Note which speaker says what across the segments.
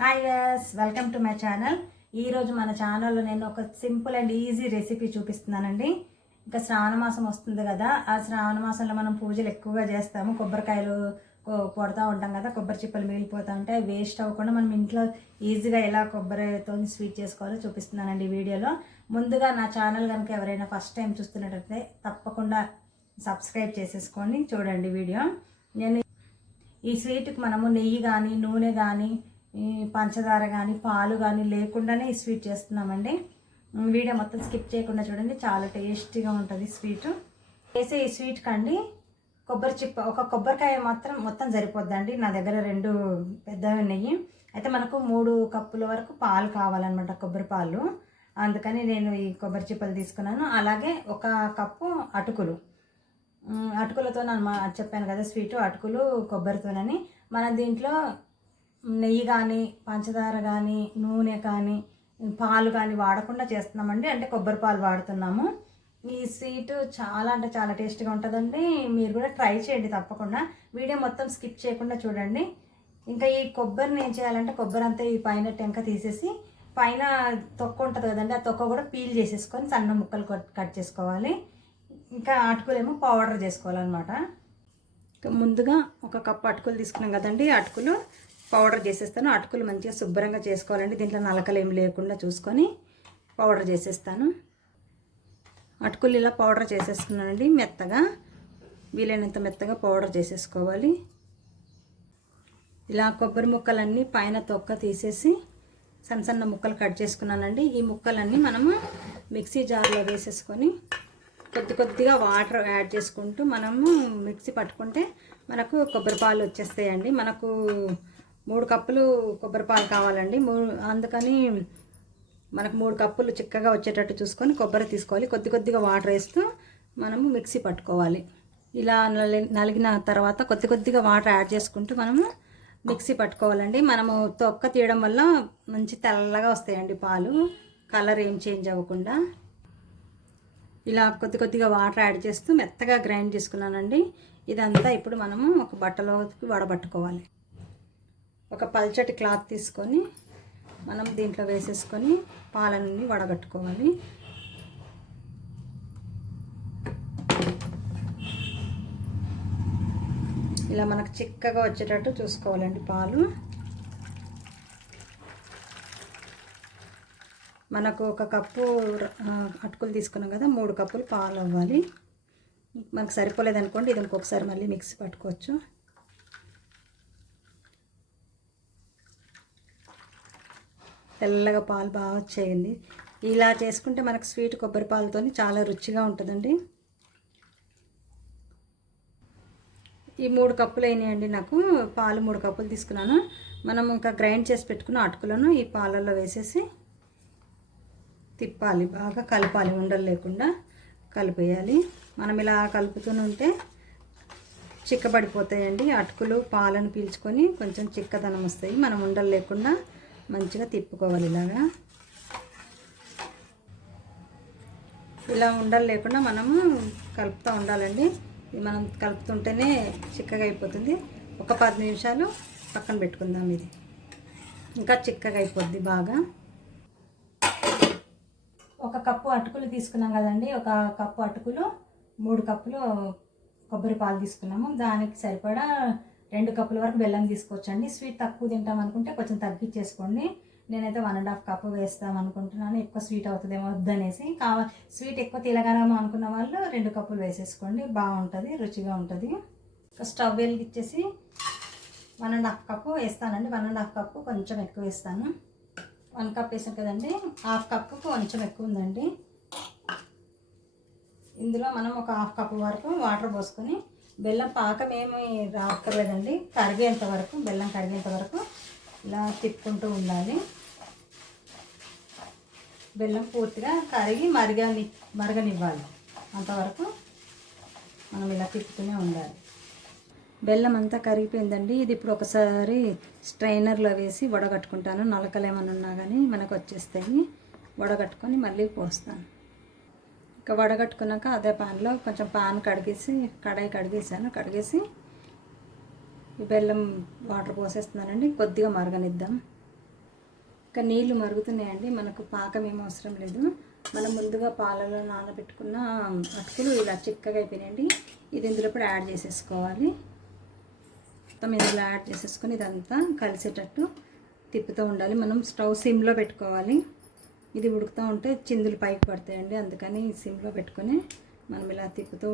Speaker 1: Hi guys welcome to my channel ఈరోజు మన ఛానల్లో నేను ఒక సింపుల్ అండ్ ఈజీ రెసిపీ చూపిస్తున్నానండి. ఇంకా శ్రావణ మాసం వస్తుంది కదా ఆ శ్రావణ మాసంలో మనం పూజలు ఎక్కువగా చేస్తాము. కొబ్బరికాయలు కొడతా ఉంటాం కదా కొబ్బరి చిప్పలు మిగిలిపోతూ ఉంటాయి. వేస్ట్ అవ్వకుండా మనం ఇంట్లో ఈజీగా ఎలా కొబ్బరితో స్వీట్ చేసుకోవాలో చూపిస్తున్నానండి ఈ వీడియోలో. ముందుగా నా ఛానల్ కనుక ఎవరైనా ఫస్ట్ టైం చూస్తున్నట్టయితే తప్పకుండా సబ్స్క్రైబ్ చేసేసుకోండి చూడండి వీడియో. నేను ఈ స్వీట్కి మనము నెయ్యి కానీ నూనె కానీ పంచదార కానీ పాలు కానీ లేకుండానే ఈ స్వీట్ చేస్తున్నామండి. వీడియో మొత్తం స్కిప్ చేయకుండా చూడండి. చాలా టేస్టీగా ఉంటుంది స్వీట్. చేసే ఈ స్వీట్ కండి కొబ్బరి చిప్ప ఒక కొబ్బరికాయ మాత్రం మొత్తం సరిపోద్దండి. నా దగ్గర రెండు పెద్దవి నెయ్యి అయితే మనకు మూడు కప్పుల వరకు పాలు కావాలన్నమాట కొబ్బరి పాలు. అందుకని నేను ఈ కొబ్బరి చిప్పలు తీసుకున్నాను. అలాగే ఒక కప్పు అటుకులు. అటుకులతో మా చెప్పాను కదా స్వీట్ అటుకులు కొబ్బరితోనని. మన దీంట్లో నెయ్యి కానీ పంచదార కానీ నూనె కానీ పాలు కానీ వాడకుండా చేస్తున్నామండి. అంటే కొబ్బరి పాలు వాడుతున్నాము. ఈ స్వీట్ చాలా అంటే చాలా టేస్టీగా ఉంటుందండి. మీరు కూడా ట్రై చేయండి తప్పకుండా. వీడియో మొత్తం స్కిప్ చేయకుండా చూడండి. ఇంకా ఈ కొబ్బరిని ఏం చేయాలంటే కొబ్బరి అంతా ఈ పైన టెంక తీసేసి పైన తొక్క ఉంటుంది కదండి ఆ తొక్క కూడా పీల్ చేసేసుకొని సన్న ముక్కలు కట్- కట్ చేసుకోవాలి. ఇంకా అటుకులేమో పౌడర్ చేసుకోవాలన్నమాట. ఇంకా ముందుగా ఒక కప్పు అటుకులు తీసుకున్నాం కదండి అటుకులు పౌడర్ చేసేస్తాను. అటుకులు మంచిగా శుభ్రంగా చేసుకోవాలండి. దీంట్లో నలకలు ఏమి లేకుండా చూసుకొని పౌడర్ చేసేస్తాను. అటుకులు ఇలా పౌడర్ చేసేసుకున్నానండి. మెత్తగా వీలైనంత మెత్తగా పౌడర్ చేసేసుకోవాలి. ఇలా కొబ్బరి ముక్కలన్నీ పైన తొక్క తీసేసి సన్న సన్న ముక్కలు కట్ చేసుకున్నానండి. ఈ ముక్కలన్నీ మనము మిక్సీ జార్లో వేసేసుకొని కొద్ది కొద్దిగా వాటర్ యాడ్ చేసుకుంటూ మనము మిక్సీ పట్టుకుంటే మనకు కొబ్బరి పాలు వచ్చేస్తాయండి. మనకు మూడు కప్పులు కొబ్బరి పాలు కావాలండి. మూ అందుకని మనకు మూడు కప్పులు చిక్కగా వచ్చేటట్టు చూసుకొని కొబ్బరి తీసుకోవాలి. కొద్ది కొద్దిగా వాటర్ వేస్తూ మనము మిక్సీ పట్టుకోవాలి. ఇలా నలి- నలిగిన తర్వాత కొద్ది కొద్దిగా వాటర్ యాడ్ చేసుకుంటూ మనము మిక్సీ పట్టుకోవాలండి. మనము తొక్క తీయడం వల్ల మంచి తెల్లగా వస్తాయండి పాలు. కలర్ ఏం చేంజ్ అవ్వకుండా. ఇలా కొద్ది కొద్దిగా వాటర్ యాడ్ చేస్తూ మెత్తగా గ్రైండ్ చేసుకున్నానండి. ఇదంతా ఇప్పుడు మనము ఒక బట్టలోకి వడబట్టుకోవాలి. ఒక పల్చటి క్లాత్ తీసుకొని మనం దీంట్లో వేసేసుకొని పాలన్నీ వడగట్టుకోవాలి. ఇలా మనకు చిక్కగా వచ్చేటట్టు చూసుకోవాలండి పాలు. మనకు ఒక కప్పు అటుకులు తీసుకున్నాం కదా మూడు కప్పులు పాలు అవ్వాలి మనకు సరిపోలేదనుకోండి ఇది ఇంకొకసారి మళ్ళీ మిక్సీ పట్టుకోవచ్చు. తెల్లగా పాలు బాగా వచ్చేయండి. ఇలా చేసుకుంటే మనకు స్వీట్ కొబ్బరి పాలతో చాలా రుచిగా ఉంటుందండి. ఈ మూడు కప్పులు అయినాయండి నాకు. పాలు మూడు కప్పులు తీసుకున్నాను. మనం ఇంకా గ్రైండ్ చేసి పెట్టుకున్న అటుకులను ఈ పాలల్లో వేసేసి తిప్పాలి. బాగా కలపాలి ఉండలు లేకుండా కలిపేయాలి. మనం ఇలా కలుపుతూనే ఉంటే చిక్కబడిపోతాయండి. అటుకులు పాలను పీల్చుకొని కొంచెం చిక్కదనం వస్తాయి. మనం ఉండలు లేకుండా మంచిగా తిప్పుకోవాలి ఇలాగా. ఇలా ఉండలు లేకుండా మనము కలుపుతూ ఉండాలండి. ఇది మనం కలుపుతుంటేనే చిక్కగా అయిపోతుంది. ఒక పది నిమిషాలు పక్కన పెట్టుకుందాం ఇది. ఇంకా చిక్కగా అయిపోద్ది బాగా. ఒక కప్పు అటుకులు తీసుకున్నాం కదండి. ఒక కప్పు అటుకులు మూడు కప్పులు కొబ్బరి పాలు తీసుకున్నాము. దానికి సరిపడా రెండు కప్పుల వరకు బెల్లం తీసుకోవచ్చండి. స్వీట్ తక్కువ తింటాం అనుకుంటే కొంచెం తగ్గించేసుకోండి. నేనైతే వన్ అండ్ హాఫ్ కప్ వేస్తాం అనుకుంటున్నాను. ఎక్కువ స్వీట్ అవుతుందేమో వద్దనేసి. కావ స్వీట్ ఎక్కువ తిలగరాము అనుకున్న వాళ్ళు రెండు కప్పులు వేసేసుకోండి. బాగుంటుంది రుచిగా ఉంటుంది. స్టవ్ వెలిగిచ్చేసి వన్ అండ్ హాఫ్ కప్పు వేస్తానండి. వన్ అండ్ హాఫ్ కప్పు కొంచెం ఎక్కువ వేస్తాను. వన్ కప్ వేసాం కదండి. హాఫ్ కప్పు కొంచెం ఎక్కువ ఉందండి. ఇందులో మనం ఒక హాఫ్ కప్ వరకు వాటర్ పోసుకొని బెల్లం పాకం ఏమి రాక్కర్లేదండి. కరిగేంత వరకు బెల్లం కరిగేంత వరకు ఇలా తిప్పుకుంటూ ఉండాలి. బెల్లం పూర్తిగా కరిగి మరగని మరగనివ్వాలి. అంతవరకు మనం ఇలా తిప్పుతూనే ఉండాలి. బెల్లం అంతా కరిగిపోయిందండి. ఇది ఇప్పుడు ఒకసారి స్ట్రైనర్లో వేసి వడగట్టుకుంటాను. నలకలు ఏమైనా ఉన్నా కానీ మనకు వచ్చేస్తాయి. వడగట్టుకొని మళ్ళీ పోస్తాను. ఇంకా వడగట్టుకున్నాక అదే పాన్లో కొంచెం పాన్ కడిగేసి కడాయి కడిగేసాను. కడిగేసి ఈ బెల్లం వాటర్ పోసేస్తున్నానండి. కొద్దిగా మరగనిద్దాం. ఇంకా నీళ్ళు మరుగుతున్నాయండి. మనకు పాకం ఏం అవసరం లేదు. మనం ముందుగా పాలలో నానబెట్టుకున్న అటుకులు ఇలా చిక్కగా అయిపోయినాయండి. ఇది ఇందులో కూడా యాడ్ చేసేసుకోవాలి. మొత్తం ఇందులో యాడ్ చేసేసుకొని ఇదంతా కలిసేటట్టు తిప్పుతూ ఉండాలి. మనం స్టవ్ సిమ్లో పెట్టుకోవాలి. ఇది ఉడుకుతూ ఉంటే చిందులు పైకి పడతాయండి. అందుకని సిమ్లో పెట్టుకొని మనం ఇలా తిప్పుతూ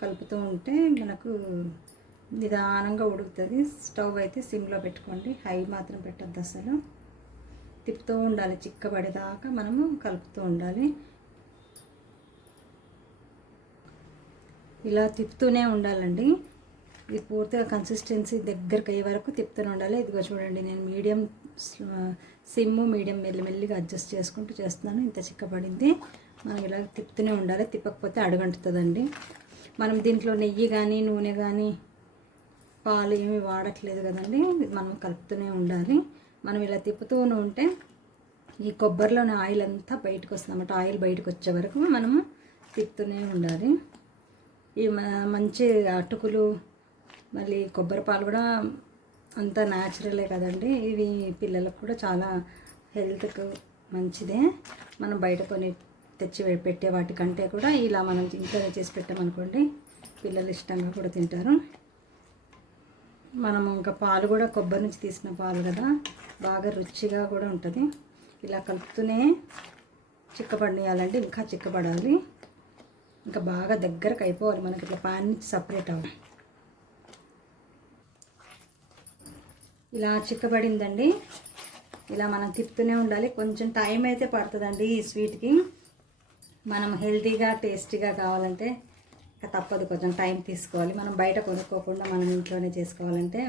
Speaker 1: కలుపుతూ ఉంటే మనకు నిదానంగా ఉడుకుతుంది. స్టవ్ అయితే సిమ్లో పెట్టుకోండి. హై మాత్రం పెట్టద్దు అసలు. తిప్పుతూ ఉండాలి. చిక్కబడేదాకా మనము కలుపుతూ ఉండాలి. ఇలా తిప్పుతూనే ఉండాలండి. ఇది పూర్తిగా కన్సిస్టెన్సీ దగ్గరికి అయ్యే వరకు తిప్పుతూనే ఉండాలి. ఇదిగో చూడండి నేను మీడియం సిమ్ మీడియం మెల్లిమెల్లిగా అడ్జస్ట్ చేసుకుంటూ చేస్తున్నాను. ఇంత చిక్కబడింది. మనం ఇలా తిప్పుతూనే ఉండాలి. తిప్పకపోతే అడుగంటుతుందండి. మనం దీంట్లో నెయ్యి కానీ నూనె కానీ పాలు ఏమి వాడట్లేదు కదండి. మనం కలుపుతూనే ఉండాలి. మనం ఇలా తిప్పుతూనే ఉంటే ఈ కొబ్బరిలోని ఆయిల్ అంతా బయటకు వస్తుందన్నమాట ఆయిల్ బయటకు వచ్చే వరకు మనము తిప్పుతూనే ఉండాలి. ఈ మ- మంచి అటుకులు మళ్ళీ కొబ్బరి పాలు కూడా అంతా న్యాచురలే కదండి. ఇవి పిల్లలకు కూడా చాలా హెల్త్కు మంచిదే. మనం బయట కొని తెచ్చి పెట్టే వాటికంటే కూడా ఇలా మనం ఇంట్లోనే చేసి పెట్టామనుకోండి పిల్లలు ఇష్టంగా కూడా తింటారు. మనము ఇంకా పాలు కూడా కొబ్బరి నుంచి తీసిన పాలు కదా బాగా రుచిగా కూడా ఉంటుంది. ఇలా కలుపుతూనే చిక్కపడియాలండి ఇంకా చిక్కపడాలి. ఇంకా బాగా దగ్గరకు అయిపోవాలి మనకి ఇట్లా పాన్ నుంచి సపరేట్ అవ్వాలి. ఇలా చిక్కబడిందండి. ఇలా మనం తిప్పుతూనే ఉండాలి. కొంచెం టైం అయితే పడుతుందండి ఈ స్వీట్కి మనం హెల్తీగా టేస్టీగా కావాలంటే ఇంకా తప్పదు. కొంచెం టైం తీసుకోవాలి. మనం బయట కొనుక్కోకుండా మనం ఇంట్లోనే చేసుకోవాలంటే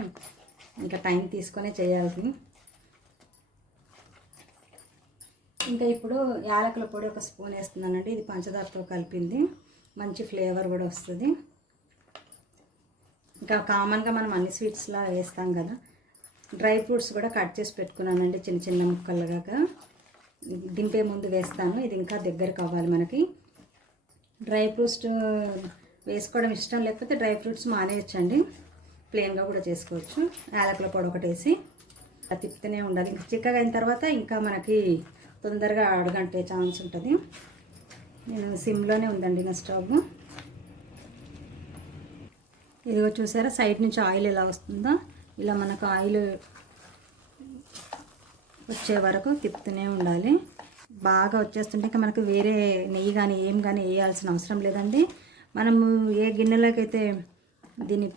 Speaker 1: ఇంకా టైం తీసుకొనే చేయాలి ఇంకా ఇప్పుడు యాలకుల పొడి ఒక స్పూన్ వేస్తున్నానండి. ఇది పంచదారతో కలిపింది. మంచి ఫ్లేవర్ కూడా వస్తుంది. ఇంకా కామన్గా మనం అన్ని స్వీట్స్లా వేస్తాం కదా. డ్రై ఫ్రూట్స్ కూడా కట్ చేసి పెట్టుకున్నానండి చిన్న చిన్న ముక్కలుగా దింపే ముందు వేస్తాను. ఇది ఇంకా దగ్గరకు అవ్వాలి మనకి. డ్రై ఫ్రూట్స్ వేసుకోవడం ఇష్టం లేకపోతే డ్రై ఫ్రూట్స్ మానేయచ్చండి. ప్లెయిన్గా కూడా చేసుకోవచ్చు. యాలకుల పొడి ఒకటి వేసి. అది తిప్పుతూనే ఉండాలి. ఇంకా చిక్కగా అయిన తర్వాత ఇంకా మనకి తొందరగా అడగంటే ఛాన్స్ ఉంటుంది. నేను సిమ్లోనే ఉందండి నా స్టవ్. ఇదిగో చూసారా? సైడ్ నుంచి ఆయిల్ ఎలా వస్తుందో. ఇలా మనకు ఆయిల్ వచ్చే వరకు తిప్పుతూనే ఉండాలి. బాగా వచ్చేస్తుంటే ఇంకా మనకు వేరే నెయ్యి కానీ ఏం కానీ వేయాల్సిన అవసరం లేదండి. మనము ఏ గిన్నెలోకైతే దీన్ని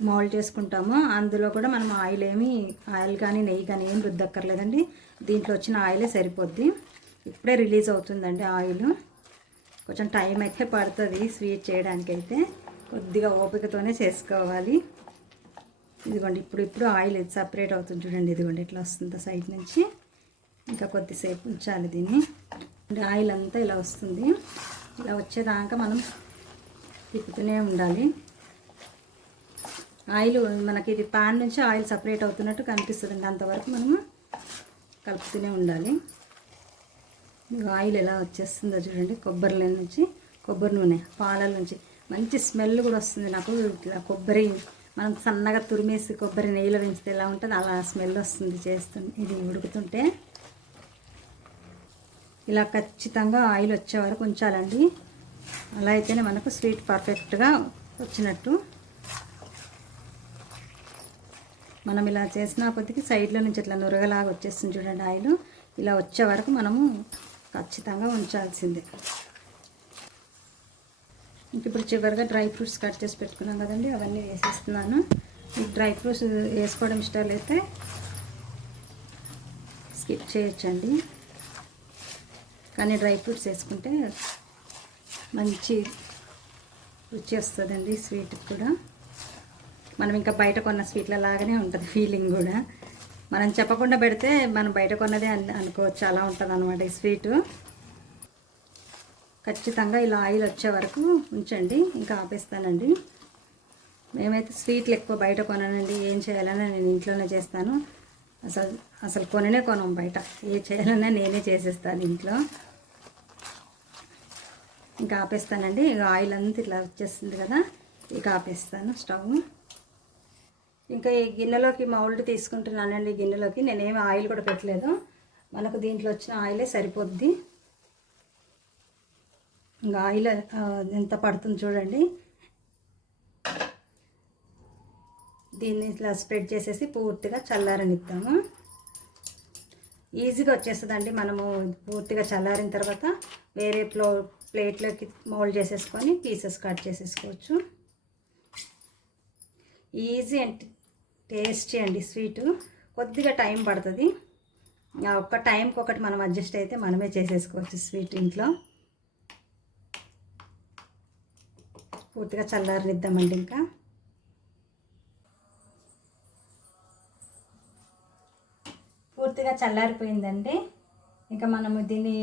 Speaker 1: మౌల్డ్ చేసుకుంటామో అందులో కూడా మనం ఆయిల్ ఏమి ఆయిల్ కానీ నెయ్యి కానీ ఏం రుద్దక్కర్లేదండి. దీంట్లో వచ్చిన ఆయిలే సరిపోద్ది. ఇప్పుడే రిలీజ్ అవుతుందండి ఆయిల్. కొంచెం టైం అయితే పడుతుంది స్వీట్ చేయడానికైతే. కొద్దిగా ఓపికతోనే చేసుకోవాలి. ఇదిగోండి ఇప్పుడు ఇప్పుడు ఆయిల్ సపరేట్ అవుతుంది చూడండి ఇదిగోండి ఇట్లా వస్తుంది సైడ్ నుంచి. ఇంకా కొద్దిసేపు ఉంచాలి దీన్ని. అంటే ఆయిల్ అంతా ఇలా వస్తుంది. ఇలా వచ్చేదాకా మనం తిప్పుతూనే ఉండాలి. ఆయిల్ మనకి ఇది పాన్ నుంచి ఆయిల్ సపరేట్ అవుతున్నట్టు కనిపిస్తుంది. అంతవరకు మనము కలుపుతూనే ఉండాలి. ఆయిల్ ఎలా వచ్చేస్తుందో చూడండి. కొబ్బరి నుంచి కొబ్బరి నూనె పాలల నుంచి. మంచి స్మెల్ కూడా వస్తుంది నాకు. కొబ్బరి మనం సన్నగా తురిమేసి కొబ్బరి నెయ్యిలో పెంచితే ఎలా ఉంటుంది అలా స్మెల్ వస్తుంది చేస్తుంది. ఇది ఉడుకుతుంటే ఇలా ఖచ్చితంగా ఆయిల్ వచ్చే వరకు ఉంచాలండి. అలా అయితేనే మనకు స్వీట్ పర్ఫెక్ట్గా వచ్చినట్టు. మనం ఇలా చేసిన కొద్దికి సైడ్లో నుంచి ఇట్లా నురగలాగా వచ్చేస్తుంది చూడండి ఆయిల్. ఇలా వచ్చే వరకు మనము ఖచ్చితంగా ఉంచాల్సిందే. ఇప్పుడు చివరిగా డ్రై ఫ్రూట్స్ కట్ చేసి పెట్టుకున్నాం కదండి అవన్నీ వేసేస్తున్నాను. డ్రై ఫ్రూట్స్ వేసుకోవడం ఇష్టాలు అయితే స్కిప్ చేయొచ్చండి. కానీ డ్రై ఫ్రూట్స్ వేసుకుంటే మంచి రుచి వస్తుందండి స్వీట్ కూడా. మనం ఇంకా బయట కొన్న స్వీట్ల లాగానే ఉంటుంది ఫీలింగ్ కూడా. మనం చెప్పకుండా పెడితే మనం బయట కొన్నదే అనుకోవచ్చు అలా ఉంటుంది అనమాట ఈ స్వీటు. ఖచ్చితంగా ఇలా ఆయిల్ వచ్చే వరకు ఉంచండి. ఇంకా ఆపేస్తానండి. మేమైతే స్వీట్లు ఎక్కువ బయట కొననండి. ఏం చేయాలన్నా నేను ఇంట్లోనే చేస్తాను. అసలు అసలు కొననే కొనం బయట. ఏ చేయాలన్నా నేనే చేసేస్తాను ఇంట్లో. ఇంకా ఆపేస్తానండి. ఇక ఆయిల్ అంతా ఇట్లా వచ్చేస్తుంది కదా. ఇక ఆపేస్తాను స్టవ్. ఇంకా ఈ గిన్నెలోకి మౌల్డ్ తీసుకుంటున్నానండి. ఈ గిన్నెలోకి నేనేమి ఆయిల్ కూడా పెట్టలేదు. మనకు దీంట్లో వచ్చిన ఆయిలే సరిపోద్ది. ఇంకా ఆయిల్ ఎంత పడుతుంది చూడండి. దీన్ని ఇట్లా స్ప్రెడ్ చేసేసి పూర్తిగా చల్లారనిద్దాము. ఈజీగా వచ్చేస్తుందండి మనము పూర్తిగా చల్లారిన తర్వాత వేరే ప్లో ప్లేట్లోకి మోల్డ్ చేసేసుకొని పీసెస్ కట్ చేసేసుకోవచ్చు. ఈజీ అండ్ టేస్టీ అండి స్వీటు. కొద్దిగా టైం పడుతుంది. ఒక్క టైంకి ఒకటి మనం అడ్జస్ట్ అయితే మనమే చేసేసుకోవచ్చు స్వీట్ ఇంట్లో. పూర్తిగా చల్లారనిద్దామండి ఇంకా. పూర్తిగా చల్లారిపోయిందండి. ఇంకా మనము దీన్ని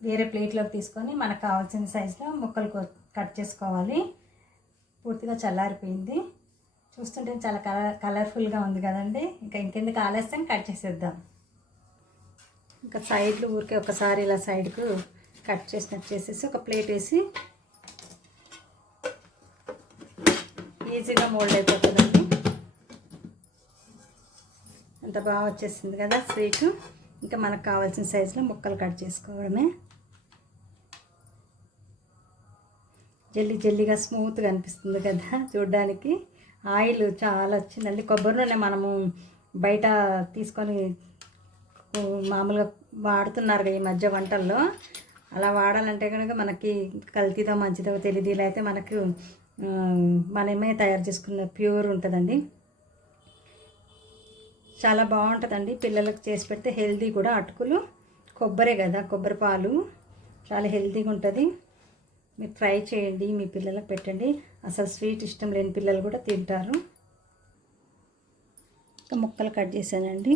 Speaker 1: వేరే ప్లేట్లోకి తీసుకొని మనకు కావాల్సిన సైజులో ముక్కలు కట్ చేసుకోవాలి. పూర్తిగా చల్లారిపోయింది. చూస్తుంటే చాలా కలర్ కలర్ఫుల్గా ఉంది కదండి. ఇంకా ఇంకెందుకు ఆలస్యం? కట్ చేసేద్దాం. ఇంకా సైడ్లు ఊరికే ఒకసారి ఇలా సైడ్కు కట్ చేసినట్టు చేసేసి ఒక ప్లేట్ వేసి ఈజీగా మోల్డ్ అయిపోతుందండి. అంత బాగా వచ్చేసింది కదా స్వీట్. ఇంకా మనకు కావాల్సిన సైజులో ముక్కలు కట్ చేసుకోవడమే. జల్లి జల్లిగా స్మూత్గా అనిపిస్తుంది కదా చూడడానికి. ఆయిల్ చాలా వచ్చిందండి. కొబ్బరి నూనె మనము బయట తీసుకొని మామూలుగా వాడుతున్నారు ఈ మధ్య వంటల్లో. అలా వాడాలంటే కనుక మనకి కల్తీదో మంచిదో తెలియదు. ఇలా అయితే మనకు మనమే తయారు చేసుకున్న ప్యూర్ ఉంటుందండి. చాలా బాగుంటుందండి. పిల్లలకు చేసి పెడితే హెల్దీ కూడా. అటుకులు కొబ్బరే కదా కొబ్బరి పాలు. చాలా హెల్దీగా ఉంటుంది. మీరు ట్రై చేయండి మీ పిల్లలకు పెట్టండి. అసలు స్వీట్ ఇష్టం లేని పిల్లలు కూడా తింటారు. ఇంకా ముక్కలు కట్ చేశానండి.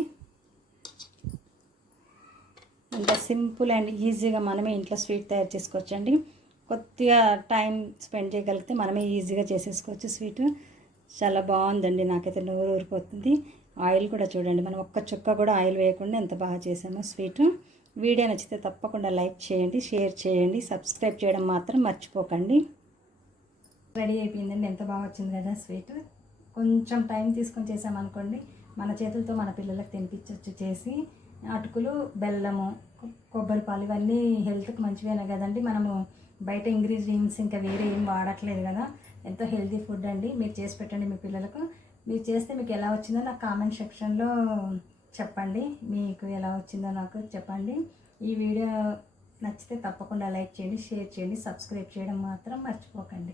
Speaker 1: ఇంకా సింపుల్ అండ్ ఈజీగా మనమే ఇంట్లో స్వీట్ తయారు చేసుకోవచ్చండి. కొద్దిగా టైం స్పెండ్ చేయగలిగితే మనమే ఈజీగా చేసేసుకోవచ్చు స్వీట్. చాలా బాగుందండి. నాకైతే నోరు ఊరిపోతుంది. ఆయిల్ కూడా చూడండి. మనం ఒక్క చుక్క కూడా ఆయిల్ వేయకుండా ఎంత బాగా చేసామో స్వీట్. వీడియో నచ్చితే తప్పకుండా లైక్ చేయండి షేర్ చేయండి సబ్స్క్రైబ్ చేయడం మాత్రం మర్చిపోకండి. రెడీ అయిపోయిందండి. ఎంత బాగా వచ్చింది కదా స్వీట్. కొంచెం టైం తీసుకొని చేసామనుకోండి మన చేతులతో మన పిల్లలకు తినిపించవచ్చు చేసి. అటుకులు బెల్లము కొబ్బరి పాలు ఇవన్నీ హెల్త్కి మంచివేనే కదండి. మనము బయట ఇంగ్రీడియంట్స్ ఇంకా వేరే ఏం వాడట్లేదు కదా. ఎంతో హెల్తీ ఫుడ్ అండి. మీరు చేసి పెట్టండి మీ పిల్లలకు. మీరు చేస్తే మీకు ఎలా వచ్చిందో నాకు కామెంట్ సెక్షన్లో చెప్పండి. మీకు ఎలా వచ్చిందో నాకు చెప్పండి. ఈ వీడియో నచ్చితే తప్పకుండా లైక్ చేయండి షేర్ చేయండి సబ్స్క్రైబ్ చేయడం మాత్రం మర్చిపోకండి.